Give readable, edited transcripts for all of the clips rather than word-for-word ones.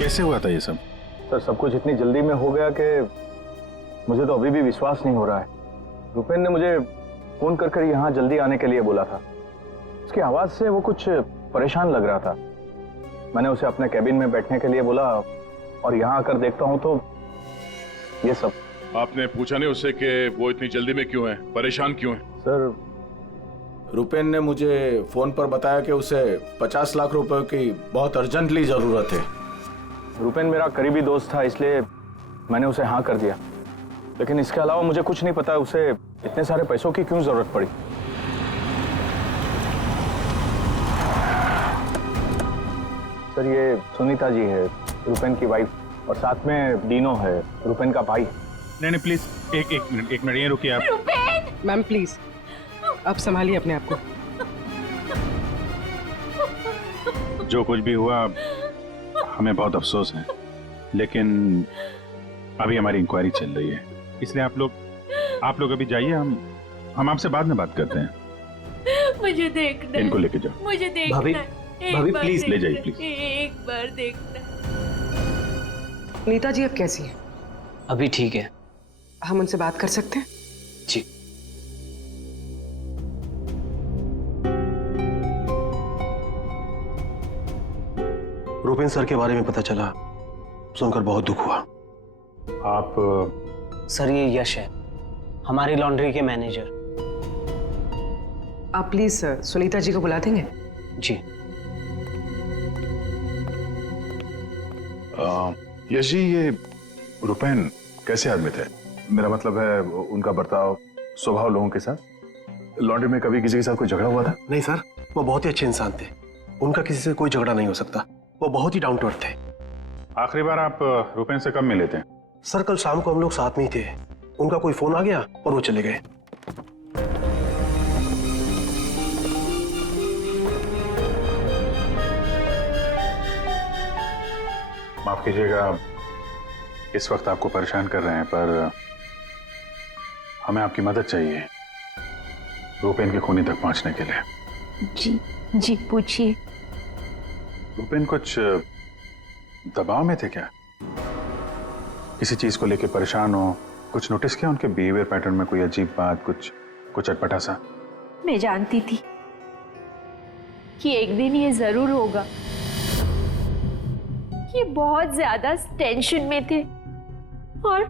कैसे हुआ था ये सब? सर सब कुछ इतनी जल्दी में हो गया कि मुझे तो अभी भी विश्वास नहीं हो रहा है। रुपेन ने मुझे फोन कर यहाँ जल्दी आने के लिए बोला था। उसकी आवाज से वो कुछ परेशान लग रहा था। मैंने उसे अपने कैबिन में बैठने के लिए बोला और यहाँ आकर देखता हूँ तो ये सब। आपने पूछा नहीं उससे कि वो इतनी जल्दी में क्यों है, परेशान क्यों है? सर रुपेन ने मुझे फोन पर बताया कि उसे 50 लाख रुपए की बहुत अर्जेंटली जरूरत है। रुपेन मेरा करीबी दोस्त था, इसलिए मैंने उसे हाँ कर दिया। लेकिन इसके अलावा मुझे कुछ नहीं पता उसे इतने सारे पैसों की क्यों जरूरत पड़ी। सर ये सुनीता जी है, रुपेन की वाइफ, और साथ में डीनो है, रुपेन का भाई। नहीं प्लीज एक मिनट ये रुकिए आप। रुपेन! मैम प्लीज आप संभालिए अपने आप को। जो कुछ भी हुआ हमें बहुत अफसोस है, लेकिन अभी हमारी इंक्वायरी चल रही है, इसलिए आप लोग अभी जाइए। हम आपसे बाद में बात करते हैं। मुझे देखना है। इनको लेके जाओ। मुझे देखना भाभी, है। एक भाभी, बार प्लीज ले जाइए, देखना है। प्लीज। एक बार देखना है। नीता जी अब कैसी है? अभी ठीक है हम उनसे बात कर सकते हैं? जी। रुपेन सर के बारे में पता चला, सुनकर बहुत दुख हुआ। आप सर ये यश है, हमारी लॉन्ड्री के मैनेजर। आप प्लीज सुनीता जी को बुला देंगे? जी। यश जी, ये रुपेन कैसे आदमी थे? मेरा मतलब है उनका बर्ताव, स्वभाव लोगों के साथ। लॉन्ड्री में कभी किसी के साथ कोई झगड़ा हुआ था? नहीं सर, वो बहुत ही अच्छे इंसान थे। उनका किसी से कोई झगड़ा नहीं हो सकता। वो बहुत ही डाउन टू अर्थ थे। आखिरी बार आप रुपेन से कब मिले थे? सर कल शाम को हम लोग साथ में ही थे। उनका कोई फोन आ गया और वो चले गए। माफ कीजिएगा इस वक्त आपको परेशान कर रहे हैं, पर हमें आपकी मदद चाहिए रुपेन के खूनी तक पहुंचने के लिए। जी पूछिए। रुपेन कुछ दबाव में थे क्या? किसी चीज को लेकर परेशान हो? कुछ नोटिस किया उनके बिहेवियर पैटर्न में? कोई अजीब बात, कुछ अटपटा सा? मैं जानती थी कि एक दिन ये जरूर होगा। ये बहुत ज्यादा टेंशन में थे और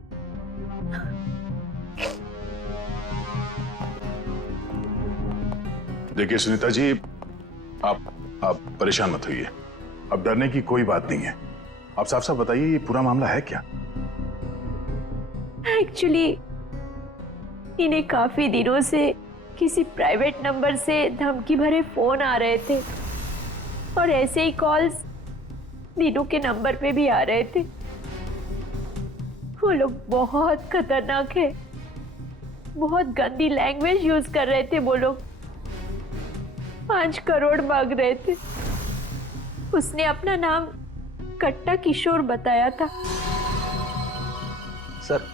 देखिए सुनीता जी, आप परेशान मत होइए। अब डरने की कोई बात नहीं है। आप साफ साफ बताइए ये पूरा मामला है क्या? एक्चुअली इन्हें काफी दिनों से किसी प्राइवेट नंबर से धमकी भरे फोन आ रहे थे और ऐसे ही कॉल्स दीनू के नंबर पे भी आ रहे थे। वो लोग बहुत खतरनाक है, बहुत गंदी लैंग्वेज यूज कर रहे थे। वो लोग 5 करोड़ मांग रहे थे। उसने अपना नाम कट्टा किशोर बताया था। सर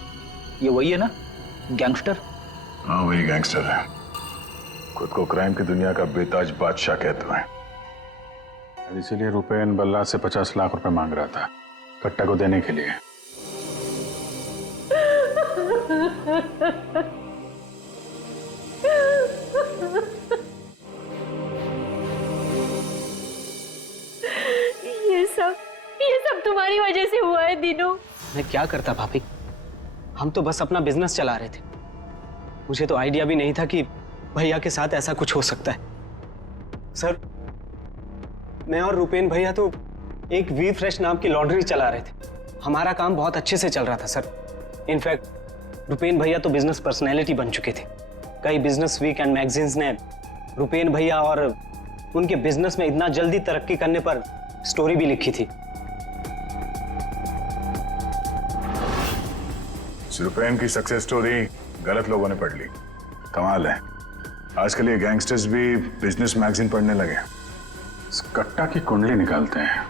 ये वही है ना, गैंगस्टर? हाँ वही गैंगस्टर है। खुद को क्राइम की दुनिया का बेताज बादशाह कहते हैं। इसीलिए रुपेन बल्ला से 50 लाख रुपए मांग रहा था कट्टा को देने के लिए। ये सब तुम्हारी वजह से हुआ है दीनू। मैं क्या करता भाभी, हम तो बस अपना बिजनेस चला रहे थे। मुझे तो आइडिया भी नहीं था कि भैया के साथ ऐसा कुछ हो सकता है। सर मैं और रुपेन भैया तो एक वी फ्रेश नाम की लॉन्ड्री चला रहे थे। हमारा काम बहुत अच्छे से चल रहा था सर। इनफैक्ट रुपेन भैया तो बिजनेस पर्सनैलिटी बन चुके थे। कई बिजनेस वीक एंड मैगजीन्स ने रुपेन भैया और उनके बिजनेस में इतना जल्दी तरक्की करने पर स्टोरी भी लिखी थी। रुपेन की सक्सेस स्टोरी गलत लोगों ने पढ़ ली। कमाल है, आजकल ये गैंगस्टर्स भी बिजनेस मैगजीन पढ़ने लगे। इस कट्टा की कुंडली निकालते हैं।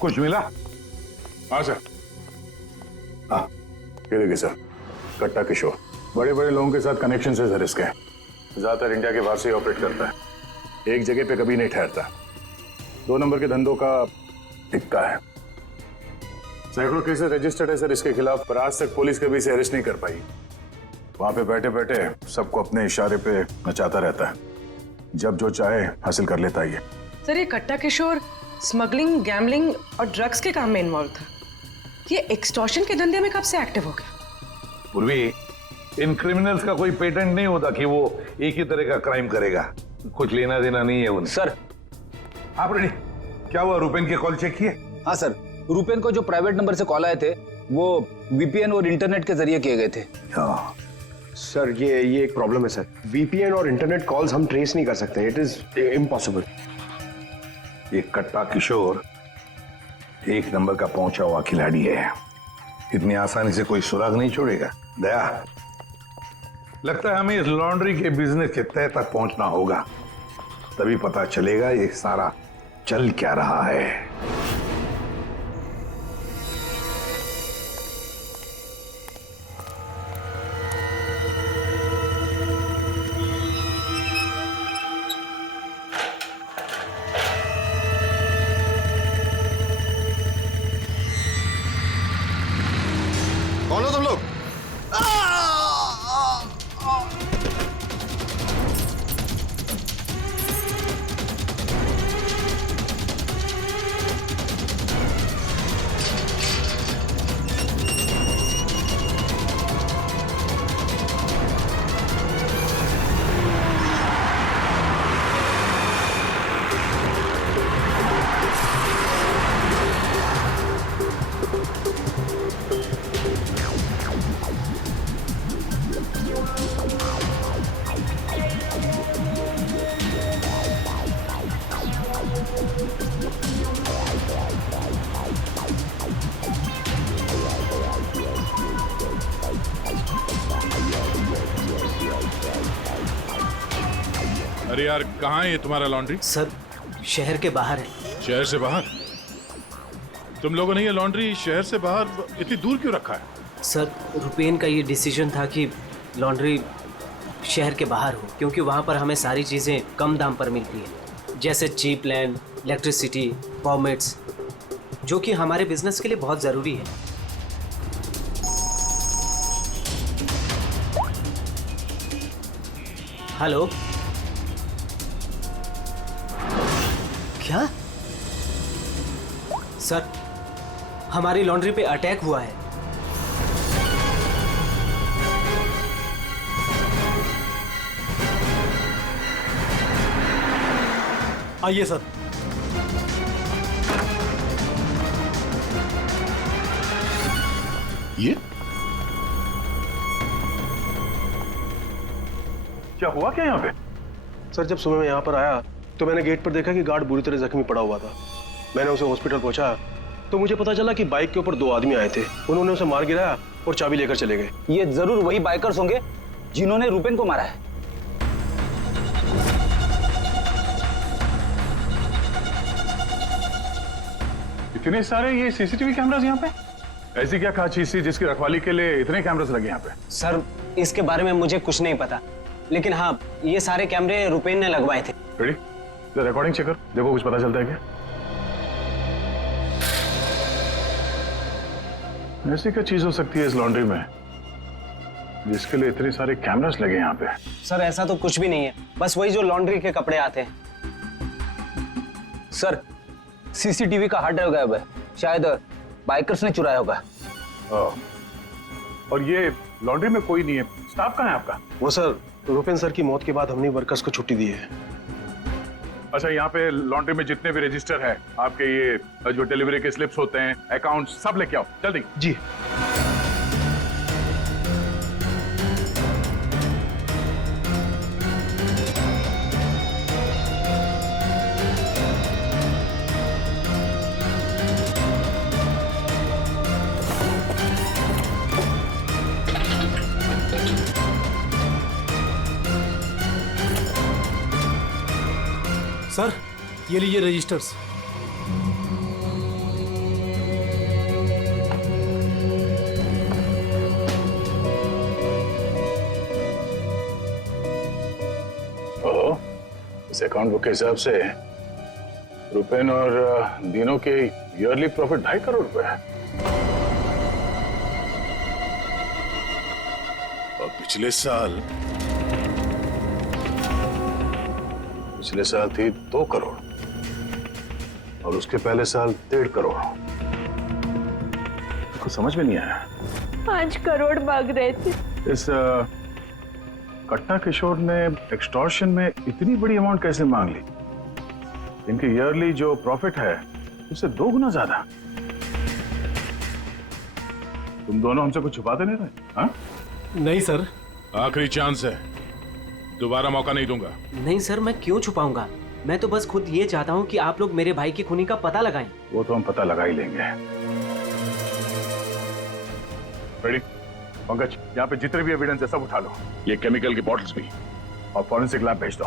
कुछ मिला? हाँ सर। हाँ ये देखिए सर, कट्टा किशोर। बड़े बड़े लोगों के साथ कनेक्शन से सर इसके ज्यादातर इंडिया के बाहर से ऑपरेट करता है, एक जगह पे कभी नहीं ठहरता। 2 नंबर के धंधों का टिक्का है। सैकड़ों केसेस रजिस्टर्ड है सर इसके खिलाफ, पर आज तक पुलिस कभी इसे अरेस्ट नहीं कर पाई। वहां पे बैठे बैठे सबको अपने इशारे पे नचाता रहता है, जब जो चाहे हासिल कर लेता है ये। सर, ये कट्टा किशोर स्मगलिंग, गैम्बलिंग और ड्रग्स के काम में इन्वॉल्व था। ये एक्सटॉर्शन के धंधे में कब से एक्टिव हो गया? पूर्वी, इन क्रिमिनल्स का कोई पेटेंट नहीं होता कि वो एक ही तरह का क्राइम करेगा, कुछ लेना देना नहीं है उन्हें। सर। आप रेडी? क्या हुआ, रुपेन के कॉल चेक किए? हाँ सर, रुपेन को जो प्राइवेट नंबर से कॉल आए थे वो वीपीएन और इंटरनेट के जरिए किए गए थे। हाँ सर, ये एक प्रॉब्लम है सर। वीपीएन और इंटरनेट कॉल्स हम ट्रेस नहीं कर सकते, इट इज इम्पॉसिबल। ये कट्टा किशोर 1 नंबर का पहुंचा हुआ खिलाड़ी है, इतनी आसानी से कोई सुराग नहीं छोड़ेगा। दया, लगता है हमें इस लॉन्ड्री के बिजनेस के तह तक पहुंचना होगा, तभी पता चलेगा ये सारा चल क्या रहा है। कौन हो तुम लोग? अरे यार, कहाँ है ये तुम्हारा लॉन्ड्री? सर, शहर के बाहर है। शहर से बाहर? तुम लोगों ने ये लॉन्ड्री शहर से बाहर इतनी दूर क्यों रखा है? सर, रुपेन का ये डिसीजन था कि लॉन्ड्री शहर के बाहर हो, क्योंकि वहाँ पर हमें सारी चीज़ें कम दाम पर मिलती हैं, जैसे चीप लैंड, इलेक्ट्रिसिटी, परमिट्स, जो कि हमारे बिजनेस के लिए बहुत ज़रूरी है। हेलो, क्या? सर, हमारी लॉन्ड्री पे अटैक हुआ है। आइए सर। ये क्या हुआ क्या यहाँ पे? सर, जब सुबह मैं यहाँ पर आया तो मैंने गेट पर देखा कि गार्ड बुरी तरह जख्मी पड़ा हुआ था। मैंने उसे हॉस्पिटल पहुंचाया तो मुझे पता चला कि बाइक के ऊपर 2 आदमी आए थे। उन्होंने उसे मार गिराया और चाबी लेकर चले गए। ये जरूर वही बाइकर्स होंगे जिन्होंने रुपेन को मारा है। इतने सारे ये सीसीटीवी कैमरास यहाँ पे? ऐसी क्या खास चीज थी जिसकी रखवाली के लिए इतने कैमरास लगे यहाँ पे? सर, इसके बारे में मुझे कुछ नहीं पता, लेकिन हाँ, ये सारे कैमरे रुपेन ने लगवाए थे। रेडी? रिकॉर्डिंग चेक कर, देखो कुछ पता चलता है क्या? ऐसी क्या चीज हो सकती है इस लॉन्ड्री में जिसके लिए इतने सारे कैमरास लगे यहाँ पे? सर, ऐसा तो कुछ भी नहीं है, बस वही जो लॉन्ड्री के कपड़े आते हैं। सर, सीसीटीवी का हार्ड ड्राइव गायब है, शायद बाइकर्स ने चुराया होगा। और ये लॉन्ड्री में कोई नहीं है, स्टाफ कहाँ है आपका? वो सर, रुपेन सर की मौत के बाद हमने वर्कर्स को छुट्टी दी है। अच्छा, यहाँ पे लॉन्ड्री में जितने भी रजिस्टर है आपके, ये जो डिलीवरी के स्लिप्स होते हैं, अकाउंट, सब लेके आओ जल्दी। जी। सर, ये लीजिए रजिस्टर्स। इस अकाउंट बुक के हिसाब से रुपेन और दीनों के ईयरली प्रॉफिट 2.5 करोड़ रुपए है। और पिछले साल थी 2 करोड़ और उसके पहले साल 1.5 करोड़। कुछ समझ में नहीं आया। 5 करोड़ मांग रहे थे। इस कट्टा किशोर ने एक्सटॉर्शन में इतनी बड़ी अमाउंट कैसे मांग ली? इनके ईयरली जो प्रॉफिट है उससे 2 गुना ज्यादा। तुम दोनों हमसे कुछ छुपाते नहीं रहे? हाँ? नहीं सर। आखिरी चांस है, दोबारा मौका नहीं दूंगा। नहीं सर, मैं क्यों छुपाऊंगा? मैं तो बस खुद ये चाहता हूँ कि आप लोग मेरे भाई की खूनी का पता लगाएं। वो तो हम पता लगा ही लेंगे। रेडी? पंकज, यहाँ पे जितने भी एविडेंस है सब उठा लो। ये केमिकल की बॉटल्स भी, और फॉरेंसिक लैब भेज दो।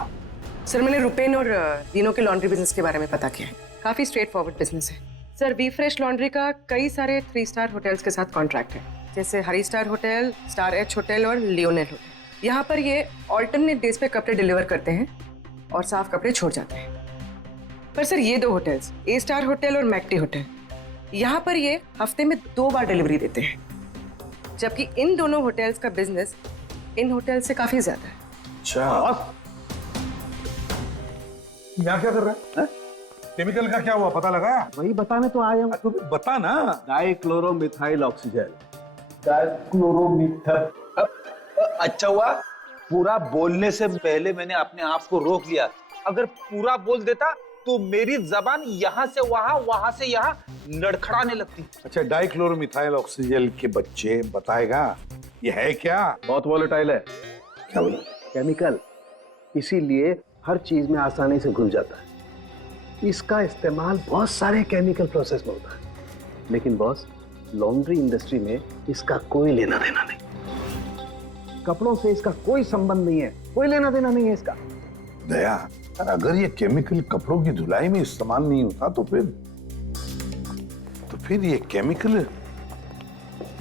सर, मैंने रुपेन और दीनों के लॉन्ड्री बिजनेस के बारे में पता किया है। काफी स्ट्रेट फॉरवर्ड बिजनेस है सर। वी फ्रेश लॉन्ड्री का कई सारे 3 स्टार होटल्स के साथ कॉन्ट्रैक्ट है, जैसे हरी star hotel, star H hotel और लियोनेल होटल। यहाँ पर ये ऑल्टरनेट डेज पे कपड़े डिलीवर करते हैं और साफ कपड़े छोड़ जाते हैं। पर सर, ये 2 होटल्स, ए स्टार होटल और मैक्टी होटल, यहाँ पर ये हफ्ते में 2 बार डिलीवरी देते हैं, जबकि इन दोनों होटल्स का बिजनेस इन होटल से काफी ज्यादा है। अच्छा, यहाँ क्या कर रहा है? केमिकल का क्या हुआ, पता लगाया? वही बताने तो आया हूँ। तो बता ना। डाइक्लोरोमिथाइल ऑक्सीजन। अच्छा हुआ पूरा बोलने से पहले मैंने अपने आप को रोक लिया। अगर पूरा बोल देता तो मेरी जबान यहाँ से वहां, वहां से यहाँ लड़खड़ाने लगती। अच्छा, डाइक्लोरोमिथाइल ऑक्सीजन के बच्चे बताएगा ये है क्या? बहुत वोलेटाइल है। क्या बोला? केमिकल, इसीलिए हर चीज में आसानी से घुल जाता है। इसका इस्तेमाल बहुत सारे केमिकल प्रोसेस में होता है, लेकिन बॉस, लॉन्ड्री इंडस्ट्री में इसका कोई लेना देना नहीं। कपड़ों से इसका कोई संबंध नहीं है, कोई लेना देना नहीं है इसका। दया, अगर ये केमिकल कपड़ों की धुलाई में इस्तेमाल नहीं होता तो फिर ये केमिकल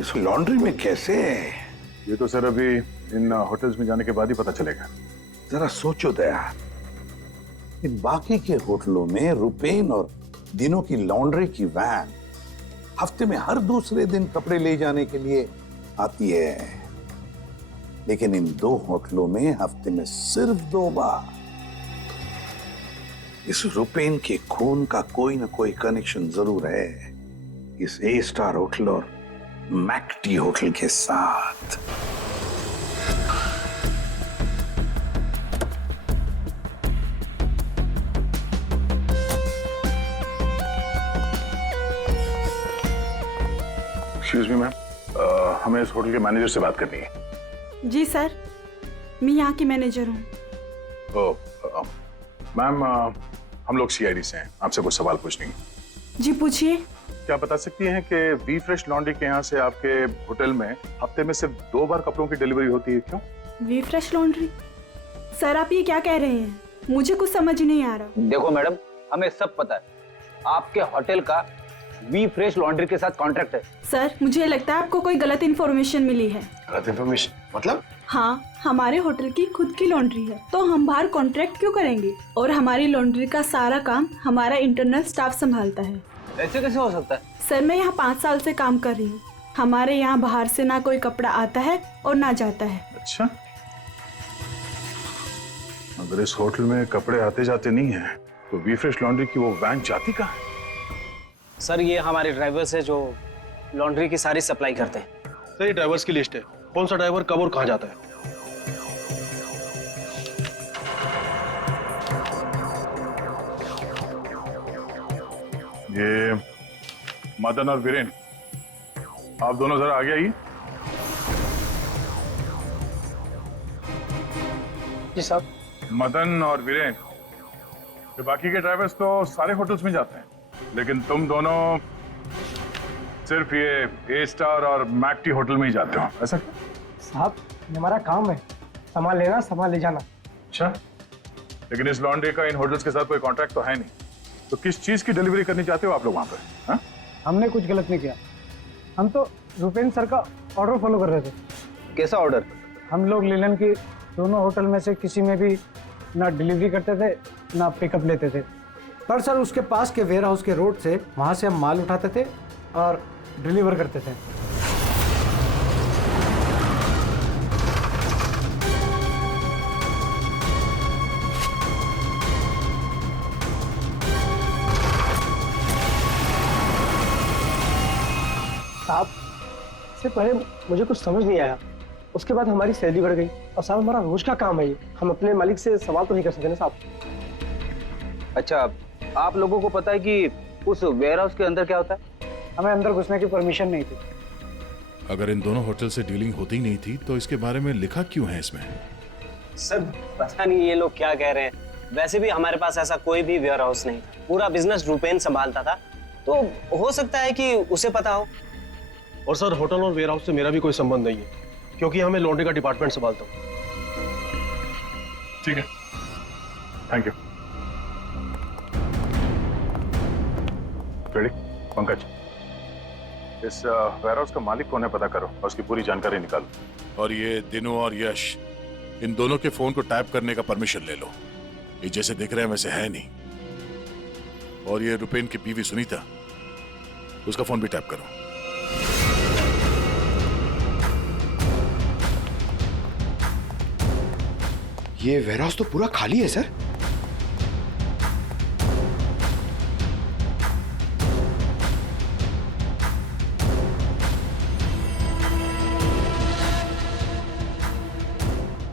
इस लॉन्ड्री में कैसे? ये तो सर अभी इन होटल्स में जाने के बाद ही पता चलेगा। जरा सोचो दया, इन बाकी के होटलों में रुपेन और दिनों की लॉन्ड्री की वैन हफ्ते में हर दूसरे दिन कपड़े ले जाने के लिए आती है, लेकिन इन 2 होटलों में हफ्ते में सिर्फ 2 बार। इस रुपेन के खून का कोई ना कोई कनेक्शन जरूर है इस ए स्टार होटल और मैक्टी होटल के साथ। एक्सक्यूज मी मैम, हमें इस होटल के मैनेजर से बात करनी है। जी सर, मैं यहाँ की मैनेजर हूँ। मैम, हम लोग सीआईडी से हैं, आपसे कुछ सवाल पूछने हैं। जी पूछिए। क्या बता सकती हैं कि वी फ्रेश लॉन्ड्री के यहाँ से आपके होटल में हफ्ते में सिर्फ 2 बार कपड़ों की डिलीवरी होती है, क्यों? We fresh laundry? सर, आप ये क्या कह रहे हैं? मुझे कुछ समझ नहीं आ रहा। देखो मैडम, हमें सब पता है आपके होटल का वी फ्रेश लॉन्ड्री के साथ कॉन्ट्रैक्ट है। सर, मुझे लगता है आपको कोई गलत इन्फॉर्मेशन मिली है। गलत इन्फॉर्मेशन मतलब? हाँ, हमारे होटल की खुद की लॉन्ड्री है, तो हम बाहर कॉन्ट्रैक्ट क्यों करेंगे? और हमारी लॉन्ड्री का सारा काम हमारा इंटरनल स्टाफ संभालता है। ऐसे कैसे हो सकता है? सर, मैं यहाँ 5 साल से काम कर रही हूँ। हमारे यहाँ बाहर से ना कोई कपड़ा आता है और ना जाता है। अच्छा, अगर इस होटल में कपड़े आते जाते नहीं है तो वी फ्रेश लॉन्ड्री की वो वैन जाती कहाँ है? सर, ये हमारे ड्राइवर्स है जो लॉन्ड्री की सारी सप्लाई करते हैं। सर, ये ड्राइवर्स की लिस्ट है, कौन सा ड्राइवर कब और कहाँ जाता है। ये मदन और वीरेन, आप दोनों जरा आगे आइए। जी साहब। मदन और वीरेन, ये बाकी के ड्राइवर्स तो सारे होटल्स में जाते हैं, लेकिन तुम दोनों सिर्फ ये ए स्टार और मैक्टी होटल में ही जाते हो, ऐसा क्यों? साहब, ये हमारा काम है, सामान लेना, सामान ले जाना। अच्छा, लेकिन इस लॉन्ड्री का इन होटल्स के साथ कोई कॉन्ट्रैक्ट तो है नहीं, तो किस चीज की डिलीवरी करनी चाहते हो आप लोग वहां पर? हाँ? हमने कुछ गलत नहीं किया, हम तो रुपेन सर का ऑर्डर फॉलो कर रहे थे। कैसा ऑर्डर? हम लोग लीलन की दोनों होटल में से किसी में भी ना डिलीवरी करते थे अपना पिकअप लेते थे। पर सर उसके पास के वेयर हाउस के रोड से वहाँ से हम माल उठाते थे और डिलीवर करते थे। साहब इससे पहले मुझे कुछ समझ नहीं आया, उसके बाद हमारी सैलरी बढ़ गई और साहब हमारा रोज का काम है ये, हम अपने मालिक से सवाल तो नहीं कर सकते ना साहब। अच्छा, आप लोगों को पता है कि उस वेयर हाउस के अंदर क्या होता है? हमें अंदर घुसने की परमिशन नहीं थी। अगर इन दोनों होटल से डीलिंग होती ही नहीं थी तो इसके बारे में लिखा क्यों है इसमें? सर पता नहीं ये लोग क्या कह रहे हैं, वैसे भी हमारे पास ऐसा कोई भी वेयर हाउस नहीं था, पूरा बिजनेस रूपेन संभालता था, तो हो सकता है कि उसे पता हो। और सर होटल और वेयर हाउस से मेरा भी कोई संबंध नहीं है, क्योंकि हमें लॉन्ड्री का डिपार्टमेंट संभालता हूँ। ठीक है, थैंक यू। रेडी? पंकज, इस वेयर हाउस का मालिक कौन है पता करो और उसकी पूरी जानकारी निकालो। और ये दिनों और यश, इन दोनों के फोन को टैप करने का परमिशन ले लो। ये जैसे दिख रहे हैं वैसे है नहीं। और ये रुपेन की बीवी सुनीता, उसका फोन भी टैप करो। ये वेयरहाउस तो पूरा खाली है सर।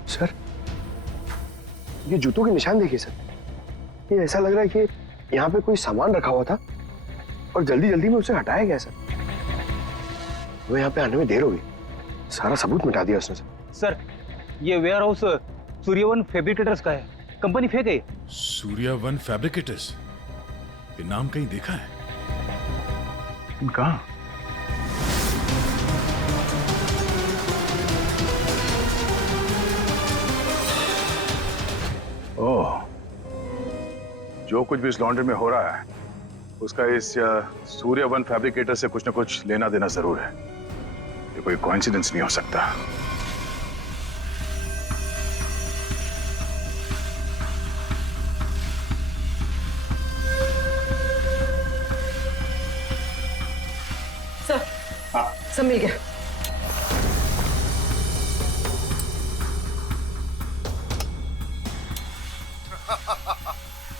सर ये जूतों के निशान देखिए सर, ये ऐसा लग रहा है कि यहाँ पे कोई सामान रखा हुआ था और जल्दी जल्दी में उसे हटाया गया सर। वो यहाँ पे आने में देर हो गई, सारा सबूत मिटा दिया उसने सर ये वेयर हाउस सूर्यवन फैब्रिकेटर्स का है, कंपनी फेक है। सूर्यवन फैब्रिकेटर्स, ये नाम कहीं देखा है? लेकिन कहाँ? ओह, जो कुछ भी इस लॉन्ड्री में हो रहा है उसका इस सूर्यवन फैब्रिकेटर से कुछ ना कुछ लेना देना जरूर है। ये कोई कोइंसिडेंस नहीं हो सकता। सर सब मिल गया।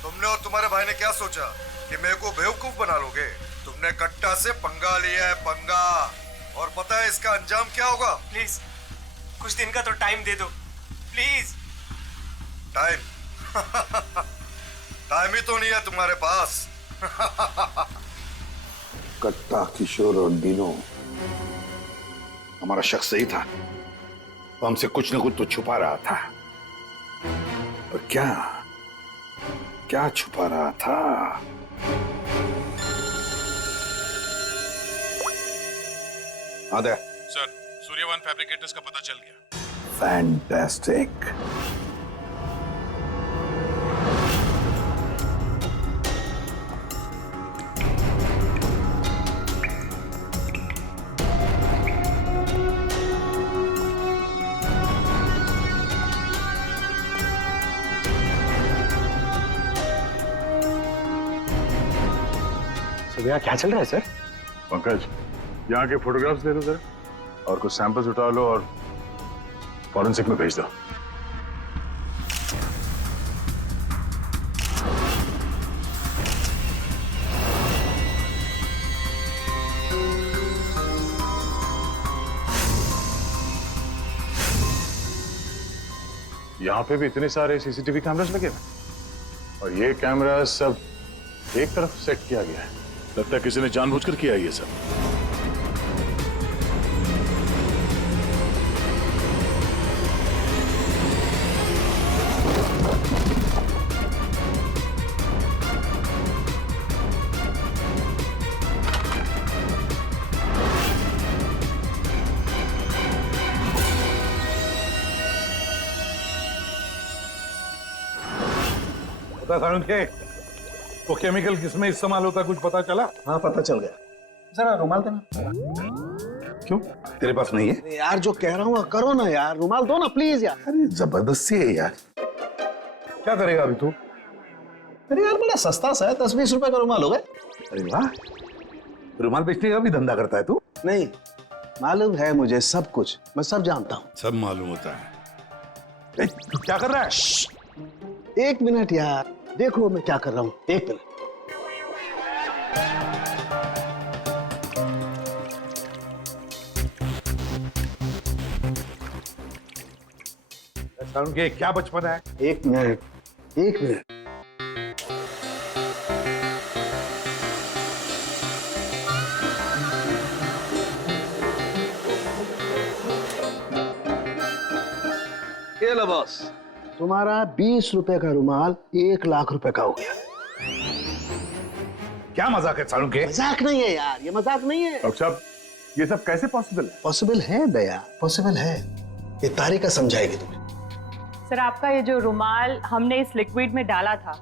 तुमने और तुम्हारे भाई ने क्या सोचा कि मेरे को बेवकूफ बना लोगे? तुमने कट्टा से पंगा लिया है, पंगा। और पता है इसका अंजाम क्या होगा? प्लीज कुछ दिन का तो टाइम दे दो प्लीज। टाइम? टाइम ही तो नहीं है तुम्हारे पास। कट्टा, किशोर और दीनो, हमारा शख्स सही था। वो हमसे कुछ न कुछ तो छुपा रहा था। और क्या क्या छुपा रहा था? आदे सर, सूर्यवन फैब्रिकेटर्स का पता चल गया। फैंटास्टिक। यहाँ क्या चल रहा है सर? पंकज, यहाँ के फोटोग्राफ्स दे दो जरा और कुछ सैंपल्स उठा लो और फॉरेंसिक में भेज दो। यहाँ पे भी इतने सारे सीसीटीवी कैमरास लगे हैं और ये कैमरा सब एक तरफ सेट किया गया है। लगता है किसी ने जानबूझकर किया ये सब। पता था उनके वो केमिकल किसमें इस्तेमाल होता, कुछ पता चला? हाँ पता चल गया। जरा रुमाल देना। क्यों, तेरे पास नहीं है? यार जो कह रहा हूँ करो ना यार, रुमाल दो ना प्लीज यार। अरे जबरदस्ती है यार। क्या करेगा अभी तू? अरे यार बड़ा सस्ता सा है, 10-20 रुपए का रुमाल होगा। अरे वाह, रुमाल बेचने का भी धंधा करता है तू? नहीं, मालूम है मुझे सब कुछ, मैं सब जानता हूँ। सब मालूम होता है। तू क्या कर रहा है? 1 मिनट यार, देखो मैं क्या कर रहा हूँ, 1 मिनट। के क्या बचपन है? 1 मिनट, 1 मिनट। ये लो बॉस, तुम्हारा 20 रुपए का रुमाल 1 लाख रुपए का हो गया। क्या मजाक है सालू के? मजाक नहीं है यार, ये मजाक नहीं है। डॉक्टर साहब, ये सब कैसे पॉसिबल है? पॉसिबल है दया, पॉसिबल है। ये तारिका समझाएगी तुम्हें। सर, आपका ये जो रुमाल हमने इस लिक्विड में डाला था,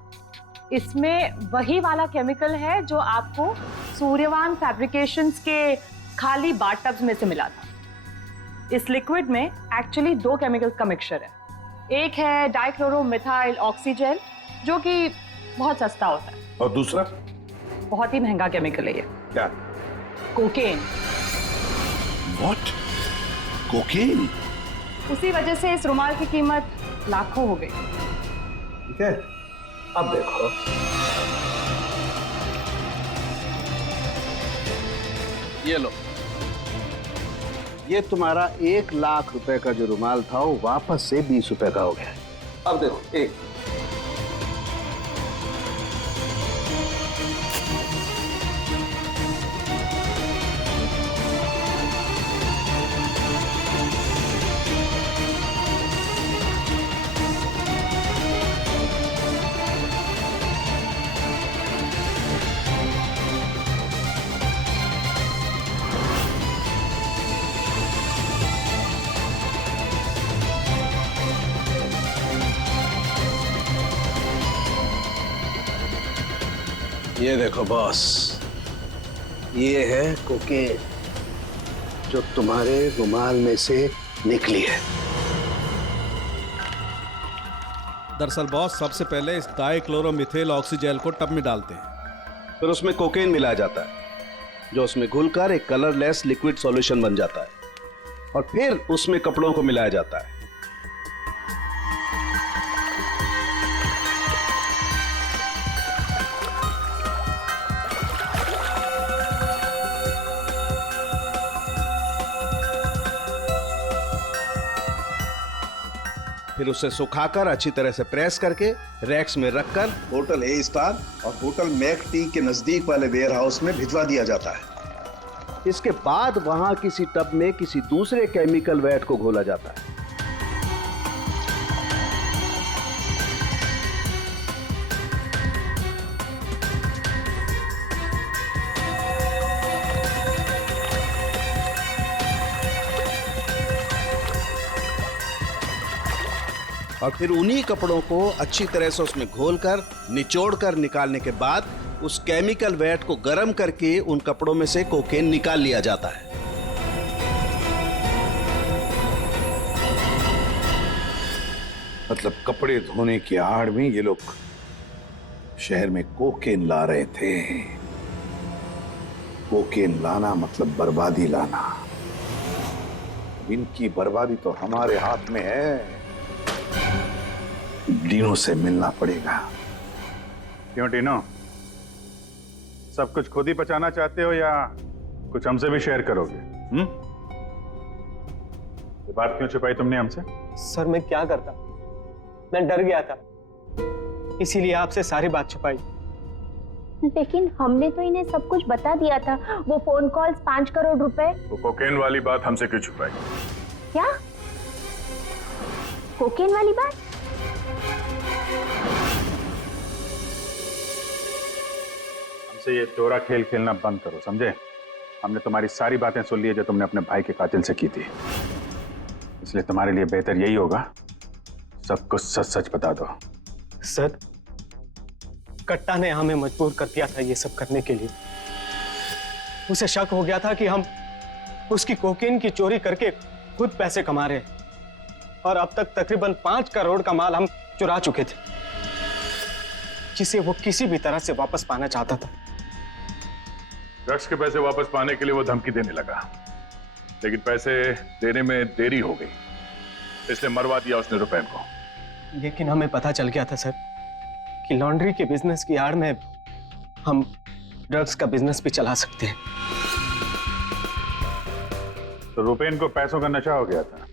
इसमें वही वाला केमिकल है जो आपको सूर्यवान फैब्रिकेशंस के खाली बाथटब्स में से मिला था। इस लिक्विड में एक्चुअली 2 केमिकल्स का मिक्सचर है। एक है डाइक्लोरोमिथाइल ऑक्सीजेल, जो कि बहुत सस्ता होता है, और दूसरा? बहुत ही महंगा केमिकल है ये। क्या? कोकेन। What? कोकेन? उसी वजह से इस रुमाल की कीमत लाखों हो गई। ठीक है, अब देखो। ये लो, ये तुम्हारा 1 लाख रुपए का जो रुमाल था वो वापस से 20 रुपए का हो गया। अब देखो, एक ये देखो बॉस, ये है कोकेन जो तुम्हारे रुमाल में से निकली है। दरअसल बॉस, सबसे पहले इस डाइक्लोरोमिथेल ऑक्सीजेल को टब में डालते हैं, फिर उसमें कोकेन मिलाया जाता है जो उसमें घुलकर एक कलरलेस लिक्विड सॉल्यूशन बन जाता है, और फिर उसमें कपड़ों को मिलाया जाता है। फिर उसे सुखाकर अच्छी तरह से प्रेस करके रैक्स में रखकर होटल ए स्टार और होटल मैक टी के नजदीक वाले वेयर हाउस में भिजवा दिया जाता है। इसके बाद वहां किसी टब में किसी दूसरे केमिकल वैट को घोला जाता है। और फिर उन्हीं कपड़ों को अच्छी तरह से उसमें घोलकर निचोड़कर निकालने के बाद उस केमिकल वैट को गर्म करके उन कपड़ों में से कोकेन निकाल लिया जाता है। मतलब कपड़े धोने की आड़ में ये लोग शहर में कोकेन ला रहे थे। कोकेन लाना मतलब बर्बादी लाना। इनकी बर्बादी तो हमारे हाथ में है। डीनो से मिलना पड़ेगा। क्यों डीनो, सब कुछ खुद ही बचाना चाहते हो या कुछ हमसे भी शेयर करोगे? ये बात क्यों छुपाई तुमने हमसे? सर, मैं क्या करता, मैं डर गया था, इसीलिए आपसे सारी बात छुपाई। लेकिन हमने तो इन्हें सब कुछ बता दिया था। वो फोन कॉल्स, 5 करोड़ रुपए। वो कोकेन वाली बात हमसे क्यों छुपाई? क्या कोकेन वाली बात? हमसे ये दोहरा खेल खेलना बंद करो, समझे? हमने तुम्हारी सारी बातें सुन ली है जो तुमने अपने भाई के कातिल से की थी। इसलिए तुम्हारे लिए बेहतर यही होगा सब कुछ सच सच बता दो। सर, कट्टा ने हमें मजबूर कर दिया था ये सब करने के लिए। उसे शक हो गया था कि हम उसकी कोकेन की चोरी करके खुद पैसे कमा रहे हैं, और अब तक तकरीबन 5 करोड़ का माल हम चुरा चुके थे। जिसे वो किसी भी तरह से वापस पाना चाहता था। ड्रग्स के पैसे वापस पाने के लिए वो धमकी देने लगा, लेकिन पैसे देने में देरी हो गई, इसलिए मरवा दिया उसने रुपैन को। लेकिन हमें पता चल गया था सर कि लॉन्ड्री के बिजनेस की आड़ में हम ड्रग्स का बिजनेस भी चला सकते हैं। तो रुपैन को पैसों का नशा हो गया था।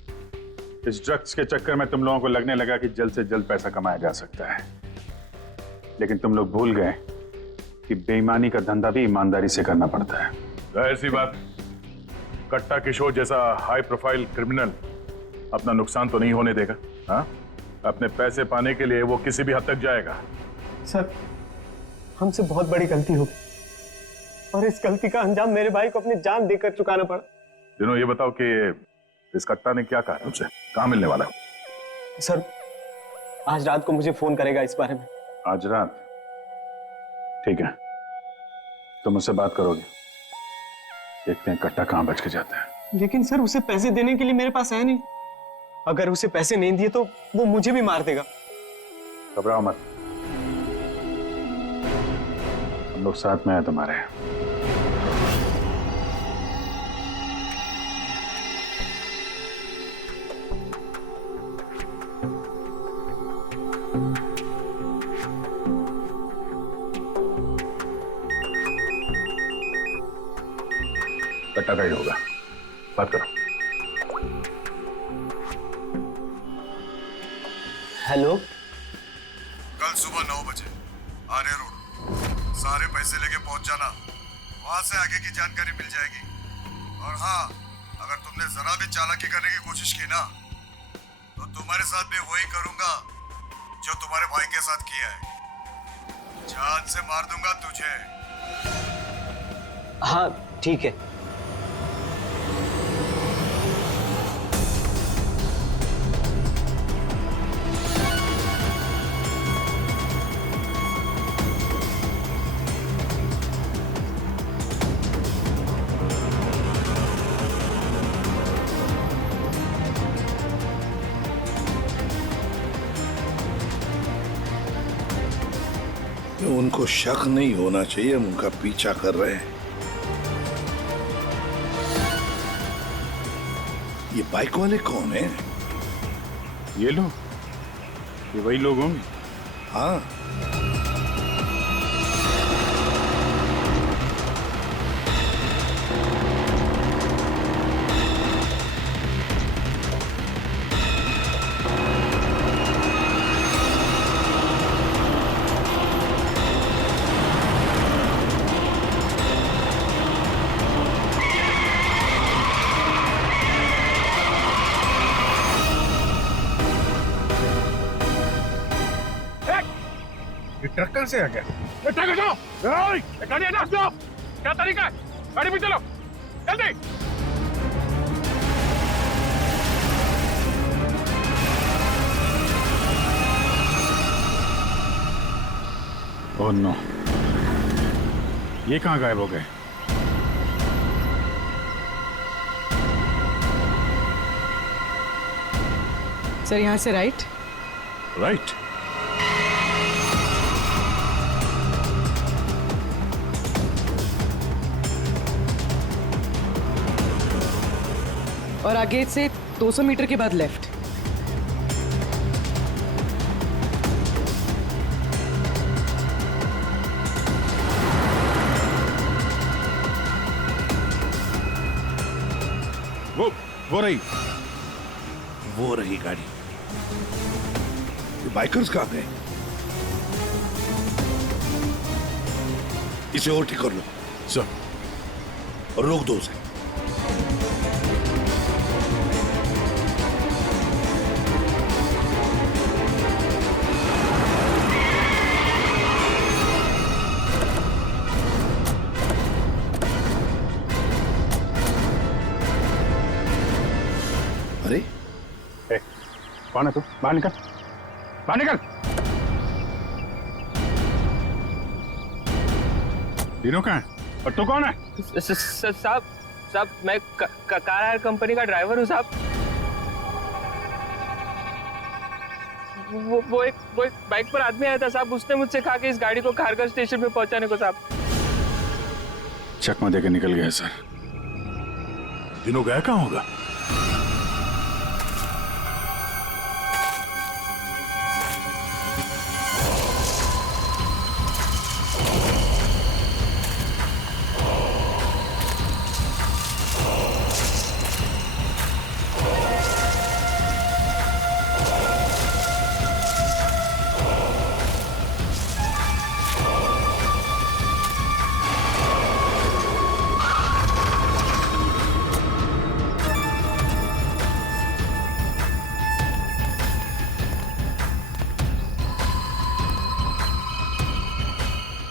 इस ड्रग्स के चक्कर में तुम लोगों को लगने लगा कि जल्द से जल्द पैसा कमाया जा सकता है, लेकिन तुम लोग भूल गए कि बेईमानी का धंधा भी ईमानदारी से करना पड़ता है। जाहिर सी बात, कट्टा किशोर जैसा हाई प्रोफाइल क्रिमिनल अपना नुकसान तो नहीं होने देगा। हाँ, अपने पैसे पाने के लिए वो किसी भी हद तक जाएगा। सर, हमसे बहुत बड़ी गलती हो गई और इस गलती का अंजाम मेरे भाई को अपनी जान देकर चुकाना पड़ा। दिनों, ये बताओ कि इस कट्टा ने क्या कहा तुमसे? कहाँ मिलने वाला है? सर, आज रात को मुझे फोन करेगा इस बारे में। आज रात? ठीक है, तुम मुझसे बात करोगे, देखते हैं कट्टा कहाँ बच के जाता है। लेकिन सर, उसे पैसे देने के लिए मेरे पास है नहीं। अगर उसे पैसे नहीं दिए तो वो मुझे भी मार देगा। घबराओ मत, हम लोग साथ में हैं तुम्हारे। कट्टा का ही होगा, बात करो। हेलो, कल सुबह 9 बजे आर्य रोड, सारे पैसे लेके पहुंच जाना। वहां से आगे की जानकारी मिल जाएगी। और हाँ, अगर तुमने जरा भी चालाकी करने की कोशिश की ना, तो तुम्हारे साथ भी वही करूंगा जो तुम्हारे भाई के साथ किया है। जान से मार दूंगा तुझे। हाँ ठीक है। उनको शक नहीं होना चाहिए, हम उनका पीछा कर रहे हैं। ये बाइक वाले कौन है? ये लोग, ये वही लोग होंगे। हाँ, ट्रक कहाँ से आ गया? ट्रक हटाओ! गाड़ी हटाओ! क्या तरीका है? गाड़ी में चलो, जल्दी! ओह नो, ये कहाँ गायब हो गए? सर, यहाँ से राइट। राइट? और आगे से 200 मीटर के बाद लेफ्ट। वो रही। वो रही गाड़ी। ये बाइकर्स कहाँ गए? इसे ओवरटेक कर लो सर, और रोक दो उसे। अरे कौन है तू? बाहर निकल, बाहर निकल। तीनों कहाँ है और तू कौन है? साहब, मैं कार हायर कंपनी का ड्राइवर हूँ साहब। वो एक बाइक पर आदमी आया था साहब, उसने मुझसे कहा कि इस गाड़ी को खारघर स्टेशन पे पहुंचाने को साहब। चकमा देके निकल गया सर। दिनों गया कहाँ होगा?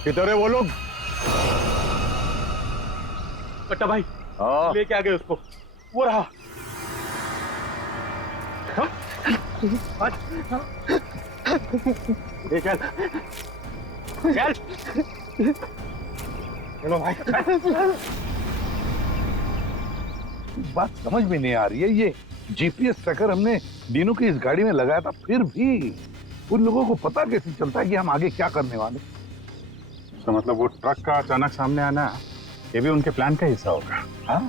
किधर है वो लोग? कट्टा भाई लेके आ गए उसको, वो रहा। ये चल चल चलो भाई। बात समझ में नहीं आ रही है, ये जीपीएस ट्रैकर हमने दीनू की इस गाड़ी में लगाया था, फिर भी उन लोगों को पता कैसे चलता है कि हम आगे क्या करने वाले? तो मतलब वो ट्रक का अचानक सामने आना ये भी उनके प्लान का हिस्सा होगा? हाँ,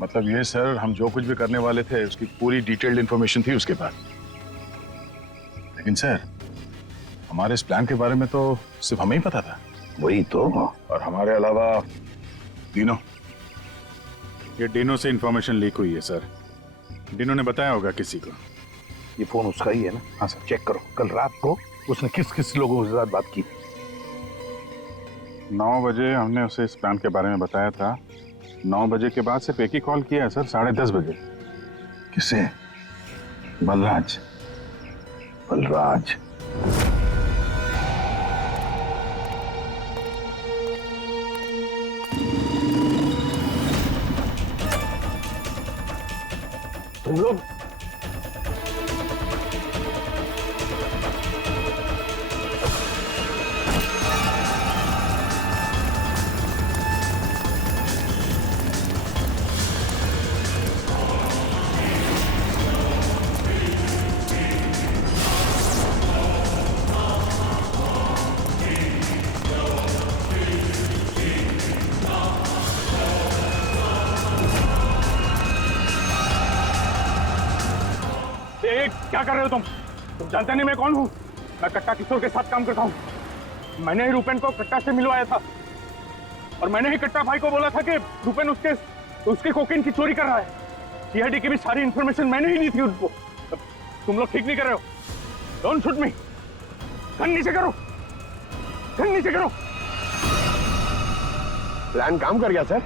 मतलब ये सर, हम जो कुछ भी करने वाले थे उसकी पूरी डिटेल्ड इंफॉर्मेशन थी उसके पास। लेकिन सर, हमारे इस प्लान के बारे में तो सिर्फ हमें ही पता था। वही तो। और हमारे अलावा डिनो, ये डिनो से इंफॉर्मेशन लीक हुई है सर। डिनो ने बताया होगा किसी को। ये फोन उसका ही है ना? हाँ सर। चेक करो कल रात को उसने किस किस लोगों के साथ बात की। 9 बजे हमने उसे इस प्लान के बारे में बताया था। 9 बजे के बाद सिर्फ एक ही कॉल किया है सर, 10:30 बजे। किसे? बलराज। बलराज तुम लोग क्या कर रहे हो तुम जानते नहीं मैं कौन हूँ? मैं कट्टा किशोर के साथ काम करता हूँ। मैंने ही रूपेन को कट्टा से मिलवाया था और मैंने ही कट्टा भाई को बोला था कि रूपेन उसके कोकेन की चोरी कर रहा है। सीआईडी की भी सारी इंफॉर्मेशन मैंने ही दी थी उनको। तुम लोग ठीक नहीं कर रहे हो। Don't shoot me. गन नीचे करो, गन नीचे करो। प्लान काम कर गया सर।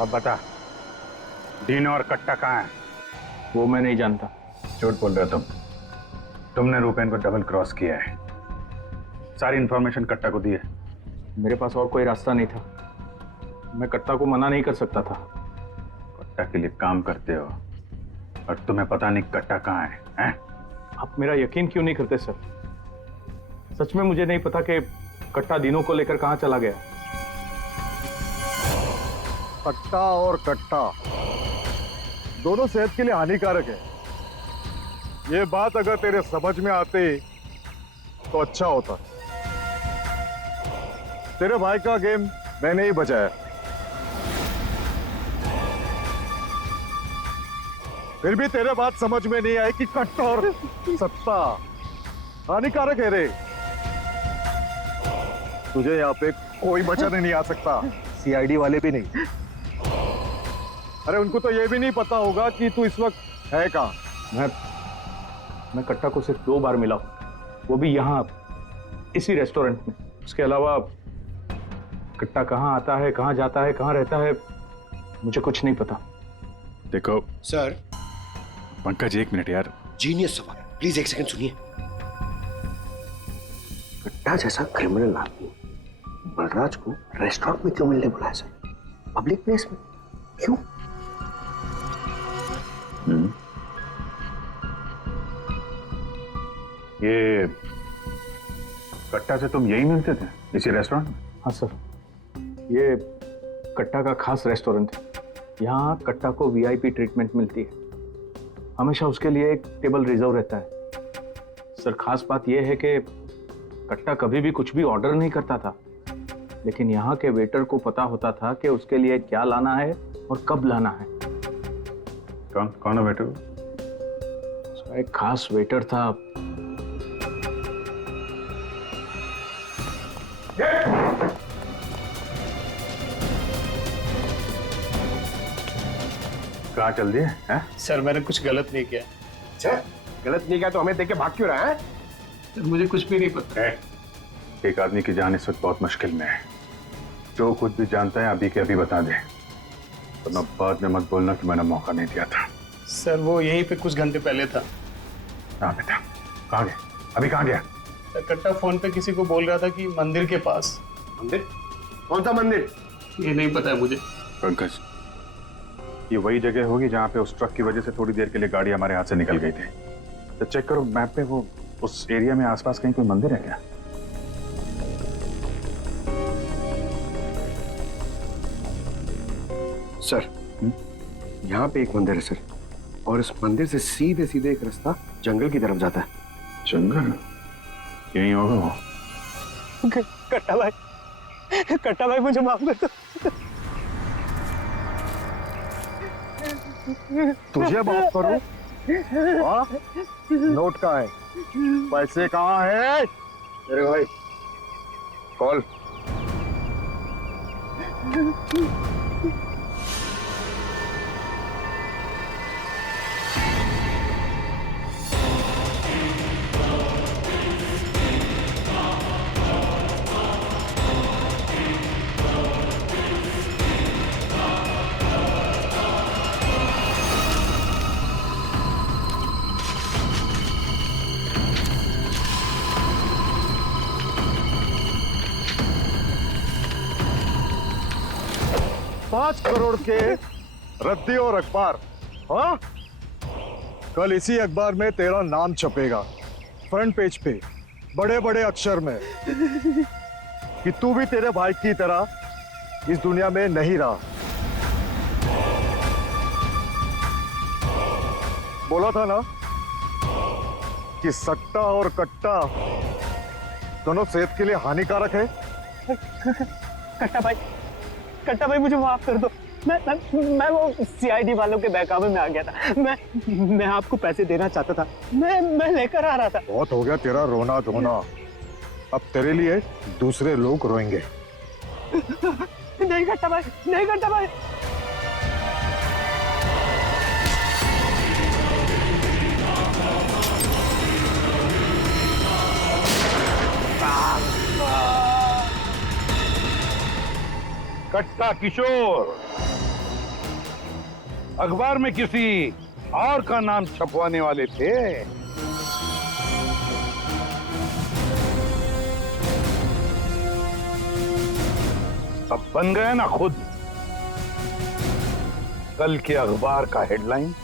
अब बता, डीनो और कट्टा कहाँ है? वो मैं नहीं जानता। झूठ बोल रहे हो तुमने रूपेन को डबल क्रॉस किया है। सारी इंफॉर्मेशन कट्टा को दी है। मेरे पास और कोई रास्ता नहीं था। मैं कट्टा को मना नहीं कर सकता था। कट्टा के लिए काम करते हो और तुम्हें पता नहीं कट्टा कहाँ है, हैं? आप मेरा यकीन क्यों नहीं करते सर? सच में मुझे नहीं पता कि कट्टा दिनों को लेकर कहाँ चला गया। पट्टा और कट्टा दोनों सेहत के लिए हानिकारक है। ये बात अगर तेरे समझ में आती तो अच्छा होता। तेरे भाई का गेम मैंने ही बचाया। फिर भी तेरे बात समझ में नहीं आई कि कट्टा और सत्ता हानिकारक है रे। तुझे यहाँ पे कोई बचाने नहीं आ सकता, सीआईडी वाले भी नहीं। अरे उनको तो ये भी नहीं पता होगा कि तू इस वक्त है कहाँ। मैं कट्टा को सिर्फ 2 बार मिला हूं, वो भी यहाँ इसी रेस्टोरेंट में। उसके अलावा कट्टा कहाँ आता है, कहाँ जाता है, कहाँ रहता है, मुझे कुछ नहीं पता। देखो सर। पंकज, 1 मिनट यार। जीनियस सवाल, प्लीज 1 सेकंड सुनिए। कट्टा जैसा क्रिमिनल आदमी बलराज को रेस्टोरेंट में क्यों मिलने बुलाया सर? पब्लिक प्लेस में क्यों? ये कट्टा से तुम यही मिलते थे, इसी रेस्टोरेंट में? हाँ सर, ये कट्टा का खास रेस्टोरेंट है। यहाँ कट्टा को वीआईपी ट्रीटमेंट मिलती है। हमेशा उसके लिए एक टेबल रिजर्व रहता है। सर, खास बात यह है कि कट्टा कभी भी कुछ भी ऑर्डर नहीं करता था, लेकिन यहाँ के वेटर को पता होता था कि उसके लिए क्या लाना है और कब लाना है। कौन है वेटर? एक खास वेटर था। कहाँ चल दिए हैं? सर मैंने कुछ गलत नहीं किया। अच्छा, गलत नहीं किया तो हमें देख के भाग क्यों रहा है? सर मुझे कुछ भी नहीं पता। एक आदमी की जान इस वक्त बहुत मुश्किल में है। जो कुछ भी जानता है अभी के अभी बता दे, वरना बाद में मत बोलना कि मैंने मौका नहीं दिया था। सर वो यहीं पे कुछ घंटे पहले था। हाँ बेटा, कहाँ गया? अभी कहाँ गया? सर कट्टा फोन पे किसी को बोल रहा था कि मंदिर के पास। मंदिर? कौन सा मंदिर? ये नहीं पता है मुझे। पंकज, ये वही जगह होगी जहाँ पे उस ट्रक की वजह से थोड़ी देर के लिए गाड़ी हमारे हाथ से निकल गई थी। तो चेक करो मैप पे, वो उस एरिया में आसपास कहीं कोई मंदिर है क्या? सर, यहाँ पे एक मंदिर है सर, और इस मंदिर से सीधे सीधे एक रास्ता जंगल की तरफ जाता है। जंगल? यही होगा वो। कट्टा भाई मुझे माफ कर दो। तुझे माफ करूं? नोट कहाँ है? पैसे कहाँ है? अरे भाई, कॉल। $5 करोड़ के रद्दी और अखबार। हाँ, कल इसी अखबार में तेरा नाम छपेगा, फ्रंट पेज पे बड़े बड़े अक्षर में, कि तू भी तेरे भाई की तरह इस दुनिया में नहीं रहा। बोला था ना कि सट्टा और कट्टा दोनों सेहत के लिए हानिकारक है। कट्टा भाई मुझे माफ कर दो। मैं वो सीआईडी वालों के बहकावे में आ गया था। मैं आपको पैसे देना चाहता था। मैं लेकर आ रहा था। बहुत हो गया तेरा रोना धोना, अब तेरे लिए दूसरे लोग रोएंगे। नहीं कट्टा भाई, नहीं कट्टा भाई। कट्टा किशोर अखबार में किसी और का नाम छपवाने वाले थे। अब बन गया ना खुद। कल के अखबार का हेडलाइन